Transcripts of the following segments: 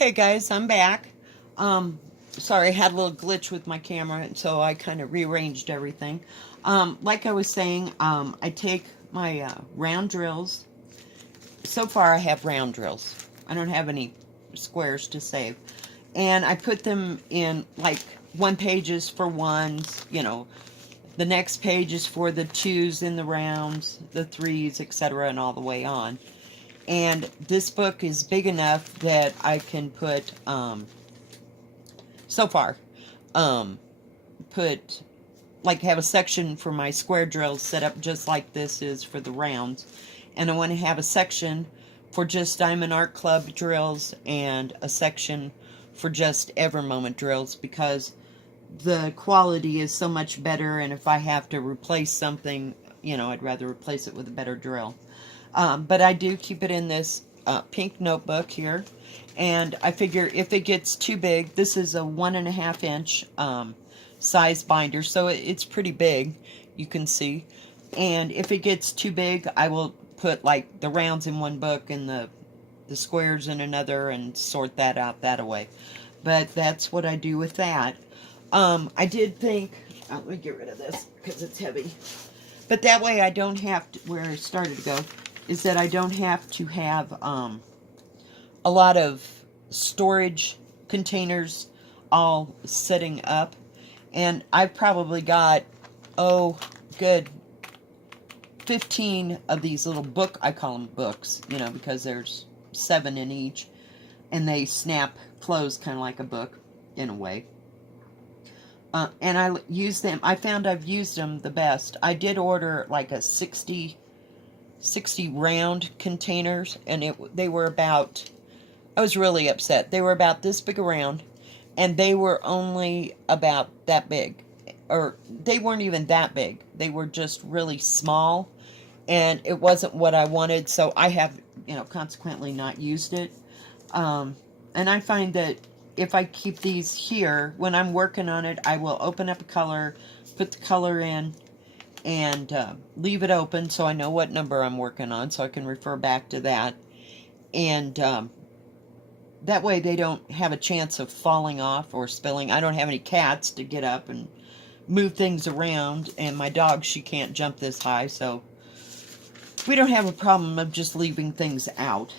Okay, guys, I'm back. Sorry, I had a little glitch with my camera, and so I kind of rearranged everything. Like I was saying, I take my round drills. So far, I have round drills. I don't have any squares to save. And I put them in, like, one page is for ones, the next page is for the twos in the rounds, the threes, etc., and all the way on. And this book is big enough that I can put, so far, put, like, have a section for my square drills set up just like this is for the rounds. And I want to have a section for just Diamond Art Club drills and a section for just Ever Moment drills, because the quality is so much better, and if I have to replace something, I'd rather replace it with a better drill. But I do keep it in this pink notebook here, and I figure if it gets too big, this is a 1.5 inch size binder, so it's pretty big, you can see. And if it gets too big, I will put like the rounds in one book and the squares in another and sort that out that way. But that's what I do with that. I did think, let me get rid of this because it's heavy. But that way I don't have to, where I started to go, is that I don't have to have a lot of storage containers all sitting up. And I've probably got, good 15 of these little I call them books, because there's 7 in each. And they snap closed kind of like a book, in a way. And I use them. I found I've used them the best. I did order like a 60 round containers, and they were about, I was really upset. They were about this big around, and they were only about that big. Or they weren't even that big. They were just really small, and it wasn't what I wanted, so I have, consequently not used it. And I find that if I keep these here, when I'm working on it, I will open up a color, put the color in, and leave it open so I know what number I'm working on, so I can refer back to that. And that way they don't have a chance of falling off or spilling. I don't have any cats to get up and move things around, and my dog, she can't jump this high, so we don't have a problem of just leaving things out.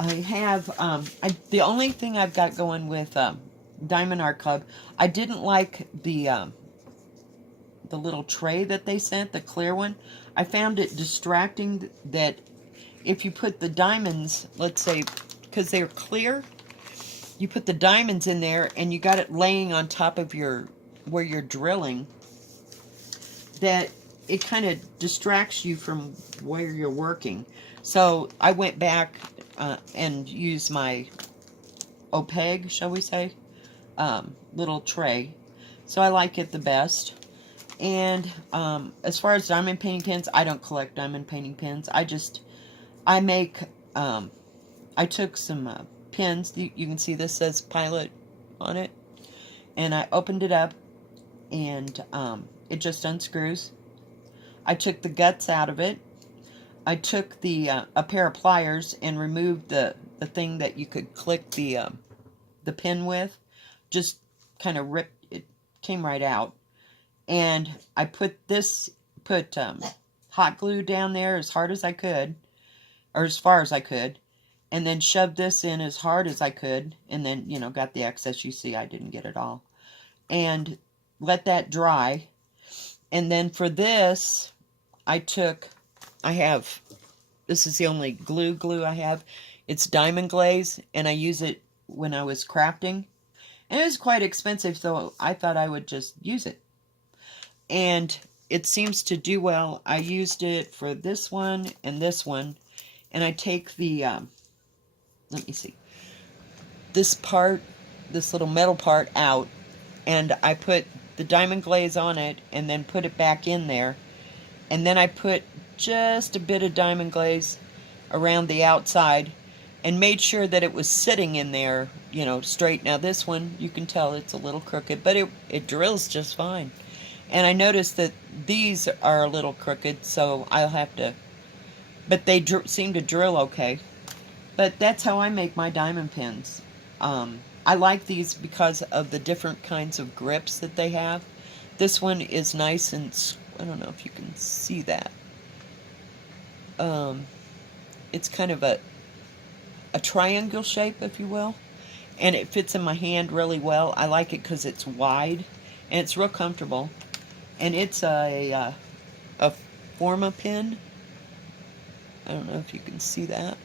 I have, the only thing I've got going with Diamond Art Club, I didn't like the little tray that they sent, the clear one. I found it distracting that if you put the diamonds, let's say, because they're clear, you put the diamonds in there and you got it laying on top of where you're drilling, that it kind of distracts you from where you're working. So I went back and used my opaque, shall we say, little tray. So I like it the best. And as far as diamond painting pins, I don't collect diamond painting pins. I make, I took some pins. You can see this says Pilot on it. And I opened it up, and it just unscrews. I took the guts out of it. I took a pair of pliers and removed the thing that you could click the pin with. Just kind of ripped it, came right out. And I put hot glue down there as hard as I could, or as far as I could, and then shoved this in as hard as I could, and then, got the excess. You see, I didn't get it all. And let that dry. And then for this, this is the only glue I have. It's Diamond Glaze, and I use it when I was crafting. And it was quite expensive, so I thought I would just use it. And it seems to do well. I used it for this one and this one. And I take the, let me see, this little metal part out, and I put the Diamond Glaze on it, and then put it back in there. And then I put just a bit of Diamond Glaze around the outside and made sure that it was sitting in there, straight. Now this one, you can tell it's a little crooked, but it drills just fine. And I noticed that these are a little crooked, so I'll have to, but they seem to drill okay. But that's how I make my diamond pins. I like these because of the different kinds of grips that they have. This one is nice and, I don't know if you can see that. It's kind of a triangle shape, if you will. And it fits in my hand really well. I like it because it's wide and it's real comfortable. And it's a Forma pin. I don't know if you can see that.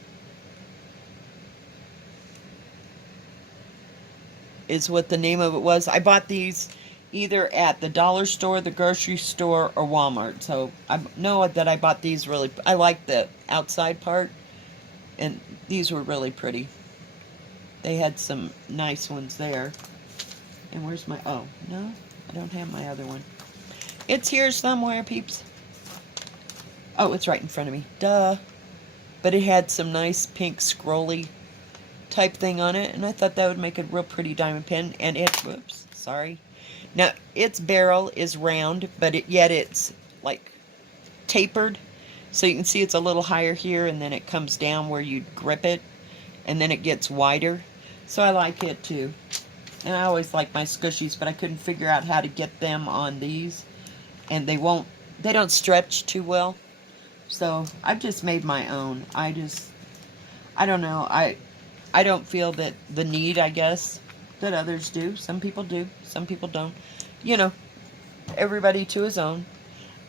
Is what the name of it was. I bought these either at the dollar store, the grocery store, or Walmart. So I know that I bought these really. I like the outside part, and these were really pretty. They had some nice ones there. And where's my, oh, no, I don't have my other one. It's here somewhere, peeps. Oh, it's right in front of me. Duh. But it had some nice pink scrolly type thing on it, and I thought that would make a real pretty diamond pin. And it, whoops, sorry. Now, its barrel is round, but yet it's like tapered. So you can see it's a little higher here, and then it comes down where you grip it, and then it gets wider. So I like it too. And I always like my squishies, but I couldn't figure out how to get them on these. And they don't stretch too well. So I've just made my own. I don't know. I don't feel that the need, I guess, that others do. Some people do. Some people don't. You know, everybody to his own.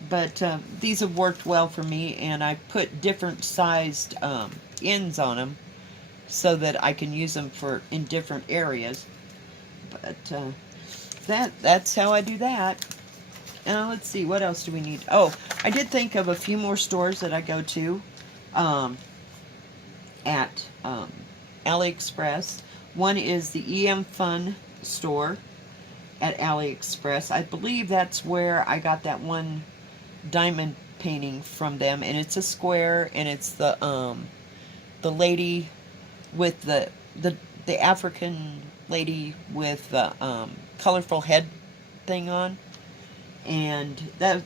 But these have worked well for me, and I put different sized ends on them so that I can use them in different areas. But that's how I do that. Now let's see, what else do we need? Oh, I did think of a few more stores that I go to at AliExpress. One is the EM Fun store at AliExpress. I believe that's where I got that one diamond painting from them, and it's a square, and it's the lady with the African lady with the colorful head thing on. And that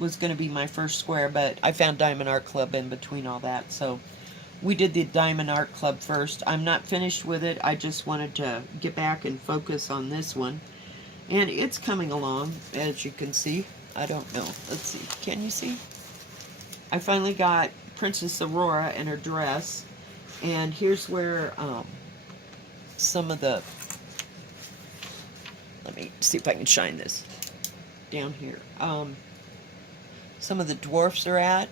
was going to be my first square, but I found Diamond Art Club in between all that, so we did the Diamond Art Club first. I'm not finished with it. I just wanted to get back and focus on this one, and it's coming along, as you can see. I don't know. Let's see. Can you see? I finally got Princess Aurora in her dress, and here's where some of the, let me see if I can shine this down here. Some of the dwarfs are at.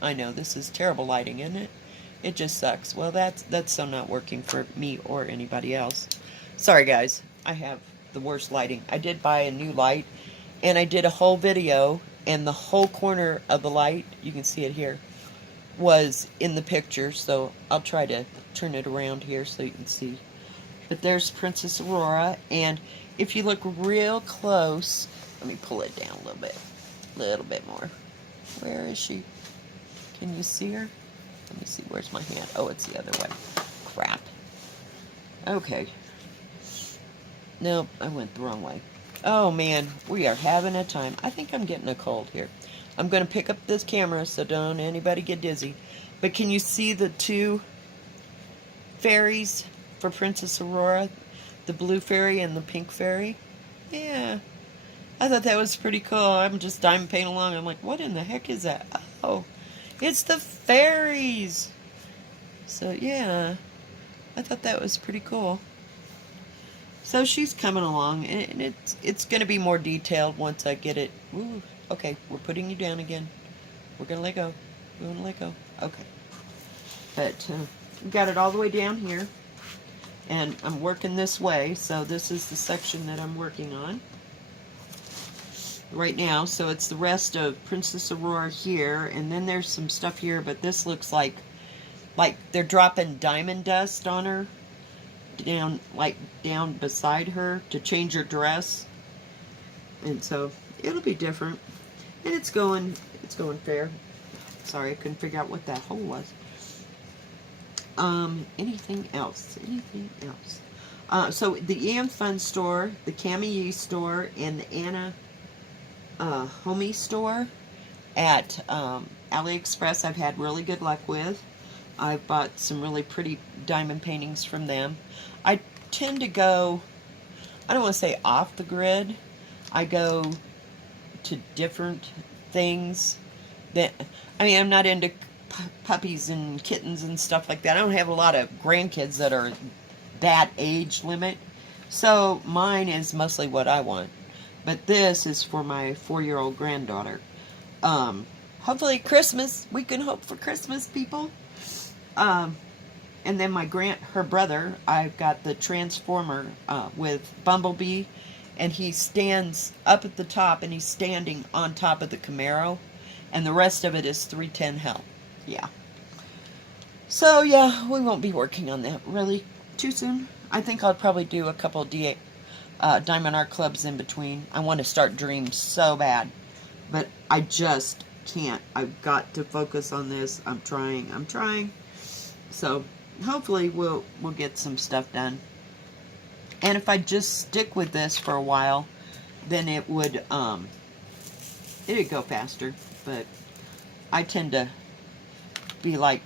I know this is terrible lighting, isn't it? It just sucks. Well, that's so not working for me or anybody else. Sorry guys, I have the worst lighting. I did buy a new light, and I did a whole video, and the whole corner of the light, you can see it here, was in the picture, so I'll try to turn it around here so you can see. But there's Princess Aurora, and if you look real close, let me pull it down a little bit more. Where is she? Can you see her? Let me see, where's my hand? Oh, it's the other way. Crap. Okay. Nope, I went the wrong way. Oh man, we are having a time. I think I'm getting a cold here. I'm going to pick up this camera so don't anybody get dizzy. But can you see the two fairies for Princess Aurora? The blue fairy and the pink fairy? Yeah. I thought that was pretty cool. I'm just diamond painting along. I'm like, what in the heck is that? Oh, it's the fairies. So yeah, I thought that was pretty cool. So she's coming along, and it's going to be more detailed once I get it. Ooh, okay, we're putting you down again. We're going to let go. We're going to let go. Okay. But we got it all the way down here. And I'm working this way, so this is the section that I'm working on right now. So it's the rest of Princess Aurora here, and then there's some stuff here, but this looks like they're dropping diamond dust on her, down beside her to change her dress. And so it'll be different. And it's going fair. Sorry, I couldn't figure out what that hole was. Anything else? Anything else? So the Ian Fun store, the Camille store, and the Anna Homie store at AliExpress I've had really good luck with. I bought some really pretty diamond paintings from them. I tend to go, I don't want to say off the grid. I go to different things that, I mean, I'm not into puppies and kittens and stuff like that. I don't have a lot of grandkids that are that age limit. So mine is mostly what I want. But this is for my 4-year-old granddaughter. Hopefully Christmas. We can hope for Christmas, people. And then her brother, I've got the Transformer with Bumblebee. And he stands up at the top, and he's standing on top of the Camaro. And the rest of it is 310 hell. Yeah. So, yeah, we won't be working on that really too soon. I think I'll probably do a couple of Diamond Art Clubs in between. I want to start Dreams so bad. But I just can't. I've got to focus on this. I'm trying. So, hopefully we'll get some stuff done. And if I just stick with this for a while, then it'd go faster. But I tend to be like,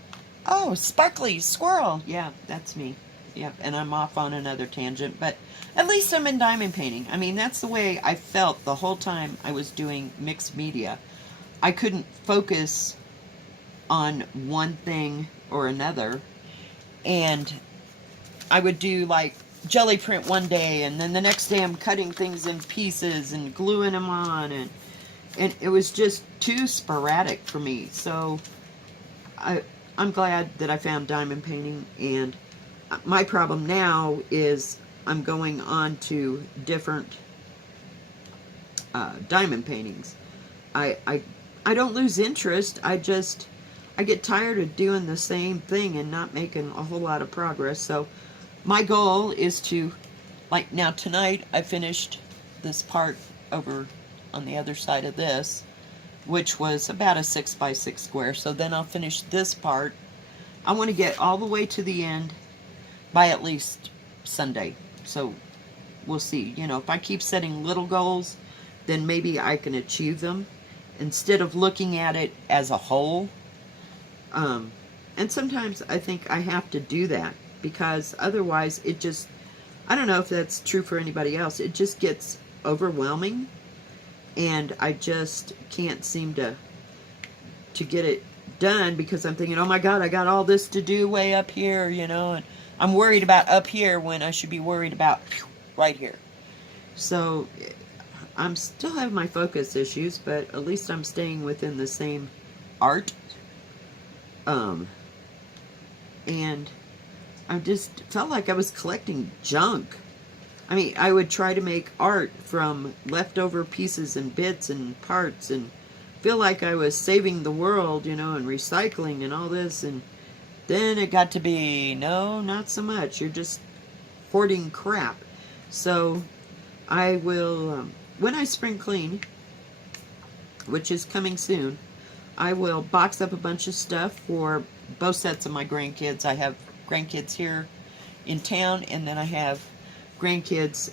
oh, sparkly squirrel. Yeah, that's me. Yep, and I'm off on another tangent. But at least I'm in diamond painting. I mean, that's the way I felt the whole time I was doing mixed media. I couldn't focus on one thing or another. And I would do like jelly print one day, and then the next day I'm cutting things in pieces and gluing them on, and it was just too sporadic for me. So I'm glad that I found diamond painting, and my problem now is I'm going on to different diamond paintings. I don't lose interest. I get tired of doing the same thing and not making a whole lot of progress. So my goal is to, like now tonight, I finished this part over on the other side of this, which was about a 6x6 square. So then I'll finish this part. I want to get all the way to the end by at least Sunday. So we'll see. You know, if I keep setting little goals, then maybe I can achieve them instead of looking at it as a whole. And sometimes I think I have to do that, because otherwise it just, I don't know if that's true for anybody else, it just gets overwhelming, and I just can't seem to get it done, because I'm thinking, oh my God, I got all this to do way up here, you know, and I'm worried about up here when I should be worried about right here. So I'm still have my focus issues, but at least I'm staying within the same art. And I just felt like I was collecting junk. I mean, I would try to make art from leftover pieces and bits and parts and feel like I was saving the world, you know, and recycling and all this. And then it got to be, no, not so much. You're just hoarding crap. So I will, when I spring clean, which is coming soon, I will box up a bunch of stuff for both sets of my grandkids. I have grandkids here in town, and then I have grandkids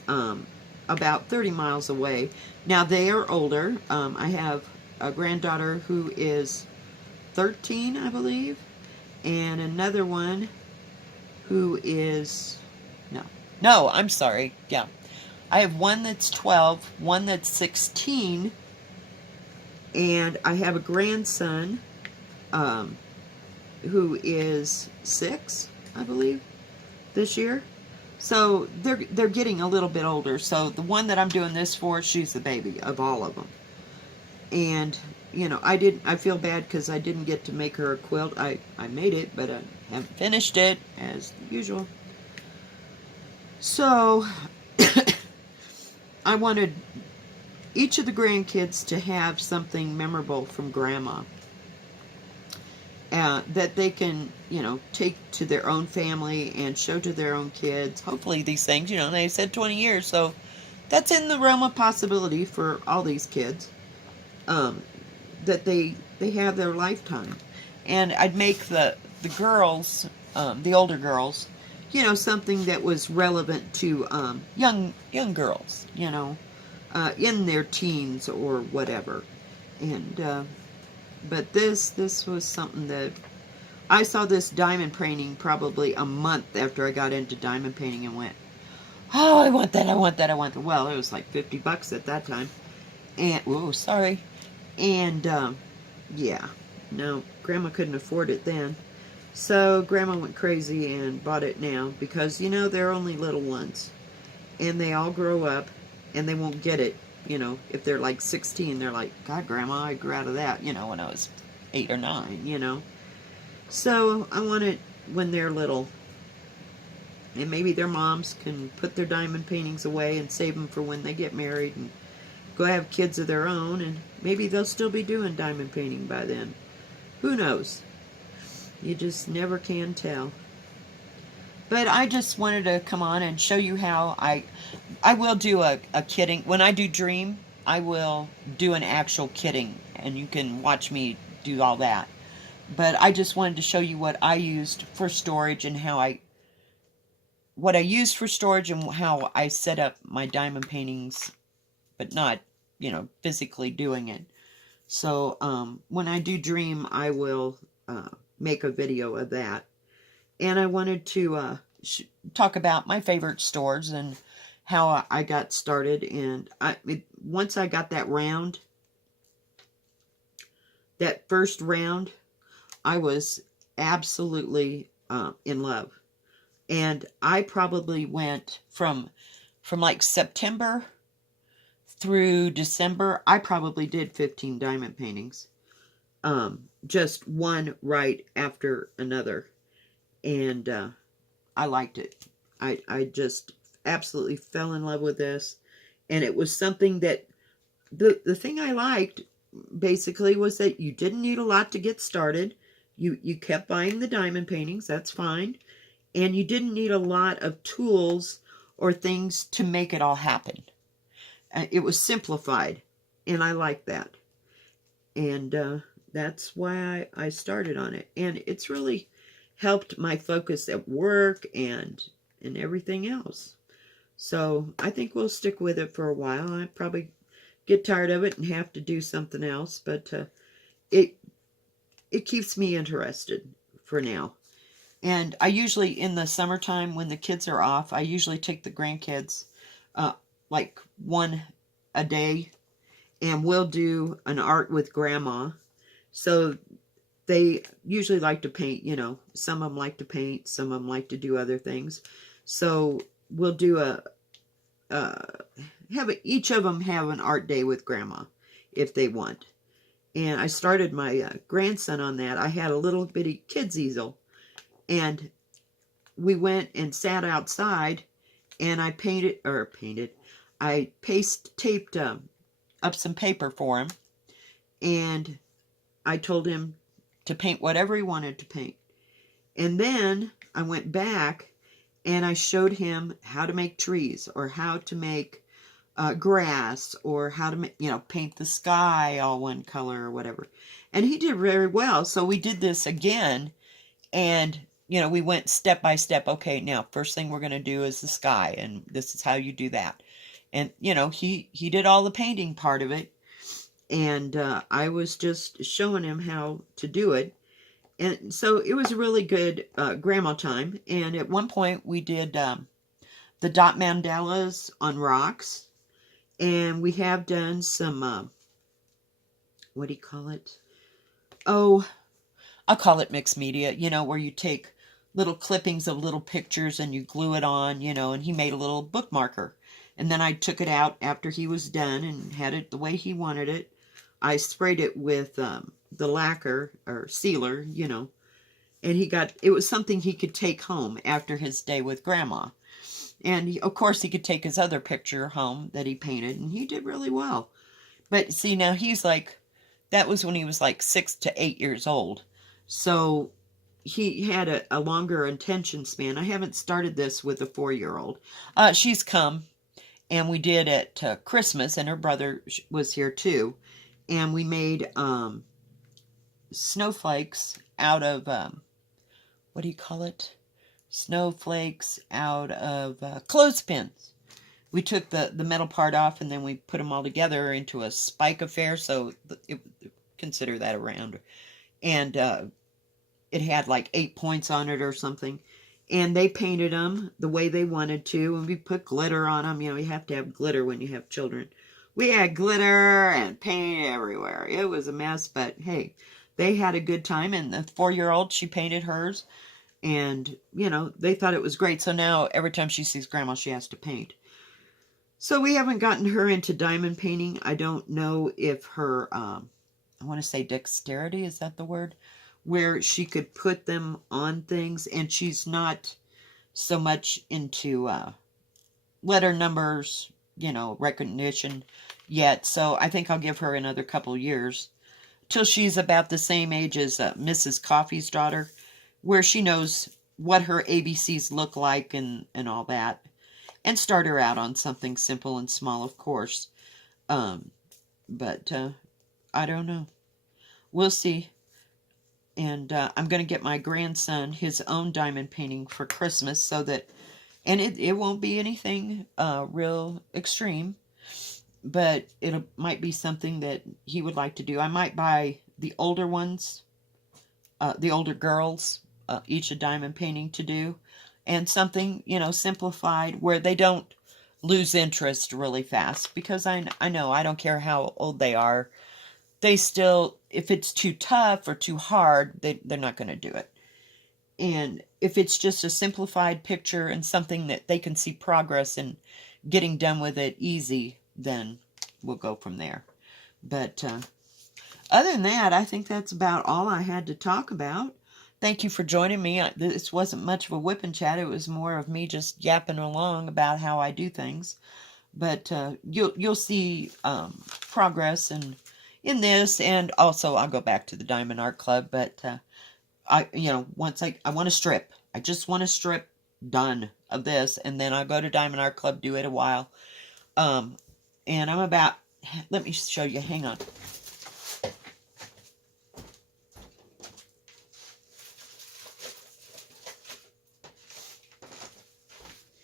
about 30 miles away. Now, they are older. I have a granddaughter who is 13, I believe, and another one who is, no, I'm sorry, yeah. I have one that's 12, one that's 16, and I have a grandson who is 6, I believe, this year. So they're getting a little bit older. So the one that I'm doing this for, she's the baby of all of them. And you know, I feel bad because I didn't get to make her a quilt. I made it, but I haven't finished it as usual. So I wanted each of the grandkids to have something memorable from Grandma. That they can, you know, take to their own family and show to their own kids. Hopefully these things, you know, they said 20 years, so that's in the realm of possibility for all these kids, that they have their lifetime. And I'd make the girls, the older girls, you know, something that was relevant to young girls, you know, in their teens or whatever. And but this was something that I saw this diamond painting probably a month after I got into diamond painting and went, oh, I want that, I want that, I want that. Well, it was like $50 at that time. And, oh, sorry. And, yeah, no, Grandma couldn't afford it then. So Grandma went crazy and bought it now because, you know, they're only little ones. And they all grow up and they won't get it. You know, if they're like 16, they're like, God, Grandma, I grew out of that, you know, when I was 8 or 9, you know. So I want it when they're little. And maybe their moms can put their diamond paintings away and save them for when they get married and go have kids of their own. And maybe they'll still be doing diamond painting by then. Who knows? You just never can tell. But I just wanted to come on and show you how I will do a kitting. When I do dream, I will do an actual kitting. And you can watch me do all that. But I just wanted to show you what I used for storage and what I used for storage and how I set up my diamond paintings, but not, you know, physically doing it. So when I do dream, I will make a video of that. And I wanted to talk about my favorite stores and how I got started. And once I got that first round, I was absolutely in love. And I probably went from like September through December, I probably did 15 diamond paintings. Just one right after another. And I liked it. I just absolutely fell in love with this. And it was something that, the thing I liked, basically, was that you didn't need a lot to get started. You kept buying the diamond paintings, that's fine. And you didn't need a lot of tools or things to make it all happen. It was simplified, and I like that. And that's why I started on it. And it's really helped my focus at work and everything else. So I think we'll stick with it for a while. I probably get tired of it and have to do something else, but it keeps me interested for now. And I usually, in the summertime when the kids are off, I usually take the grandkids like one a day, and we'll do an art with Grandma. So they usually like to paint, you know. Some of them like to paint, some of them like to do other things. So we'll do each of them have an art day with Grandma if they want. And I started my grandson on that. I had a little bitty kid's easel, and we went and sat outside, and I I taped up some paper for him, and I told him to paint whatever he wanted to paint. And then I went back and I showed him how to make trees, or how to make grass, or how to make, you know, paint the sky all one color or whatever. And he did very well. So we did this again, and you know, we went step by step. Okay, now first thing we're going to do is the sky, and this is how you do that. And you know, he did all the painting part of it, and I was just showing him how to do it. And so it was a really good grandma time. And at one point we did the dot mandalas on rocks, and we have done some what do you call it? Oh, I'll call it mixed media, you know, where you take little clippings of little pictures and you glue it on, you know. And he made a little bookmarker. And then I took it out after he was done and had it the way he wanted it. I sprayed it with the lacquer or sealer, you know. And it was something he could take home after his day with Grandma. And of course he could take his other picture home that he painted, and he did really well. But see, now he's like, that was when he was like 6 to 8 years old. So he had a longer attention span. I haven't started this with a 4-year-old. She's come, and we did at Christmas, and her brother was here too. And we made snowflakes out of, what do you call it? Snowflakes out of clothespins. We took the metal part off, and then we put them all together into a spike affair, so consider that a round. And it had like 8 points on it or something. And they painted them the way they wanted to. And we put glitter on them. You know, you have to have glitter when you have children. We had glitter and paint everywhere. It was a mess, but hey, they had a good time. And the 4-year-old, she painted hers. And, you know, they thought it was great. So now every time she sees Grandma, she has to paint. So we haven't gotten her into diamond painting. I don't know if her, I want to say dexterity, is that the word? Where she could put them on things. And she's not so much into letter numbers, you know, recognition yet. So I think I'll give her another couple years till she's about the same age as Mrs. Coffee's daughter, where she knows what her ABCs look like and all that. And start her out on something simple and small, of course. But I don't know. We'll see. And I'm going to get my grandson his own diamond painting for Christmas so that, and it won't be anything real extreme, but it might be something that he would like to do. I might buy the older ones, the older girls, each a diamond painting to do. And something, you know, simplified where they don't lose interest really fast. Because I know, I don't care how old they are. They still, if it's too tough or too hard, they're not going to do it. And if it's just a simplified picture and something that they can see progress in getting done with it easy, then we'll go from there. But other than that, I think that's about all I had to talk about. Thank you for joining me. This wasn't much of a whip and chat. It was more of me just yapping along about how I do things. But you'll see progress in this, and also I'll go back to the Diamond Art Club. But once I want a strip. I just want a strip done of this, and then I'll go to Diamond Art Club, do it a while. And I'm about. Let me show you. Hang on.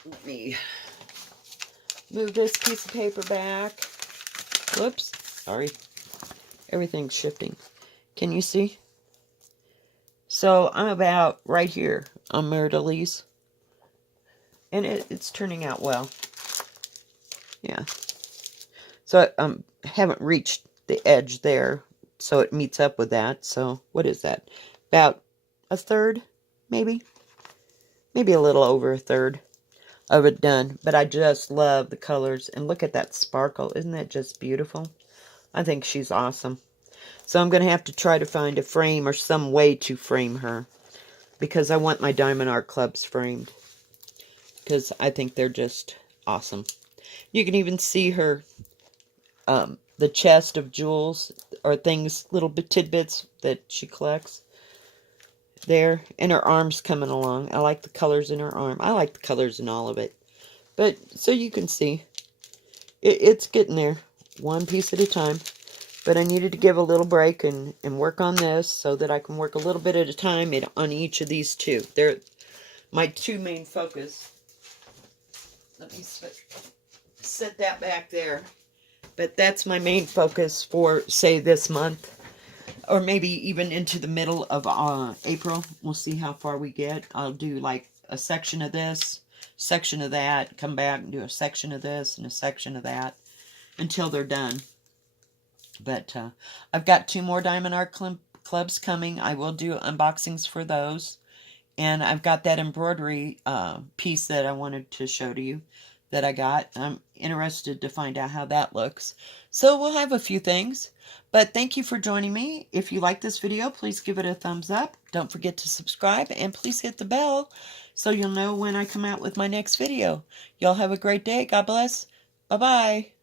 Let me move this piece of paper back. Whoops. Sorry. Everything's shifting. Can you see? So I'm about right here on Myrtle's. And it's turning out well. Yeah. So I haven't reached the edge there. So it meets up with that. So what is that? About a third, maybe? Maybe a little over a third of it done. But I just love the colors. And look at that sparkle. Isn't that just beautiful? I think she's awesome. So I'm going to have to try to find a frame or some way to frame her. Because I want my Diamond Art Clubs framed. Because I think they're just awesome. You can even see her, the chest of jewels or things, little tidbits that she collects. There, and her arm's coming along. I like the colors in her arm. I like the colors in all of it. But, so you can see, it's getting there, one piece at a time. But I needed to give a little break and work on this so that I can work a little bit at a time on each of these two. They're my two main focus. Let me set that back there. But that's my main focus for, say, this month. Or maybe even into the middle of April. We'll see how far we get. I'll do like a section of this, section of that, come back and do a section of this and a section of that until they're done. But I've got 2 more Diamond Art Clubs coming. I will do unboxings for those. And I've got that embroidery piece that I wanted to show to you that I got. I'm interested to find out how that looks. So we'll have a few things. But thank you for joining me. If you like this video, please give it a thumbs up. Don't forget to subscribe. And please hit the bell so you'll know when I come out with my next video. Y'all have a great day. God bless. Bye-bye.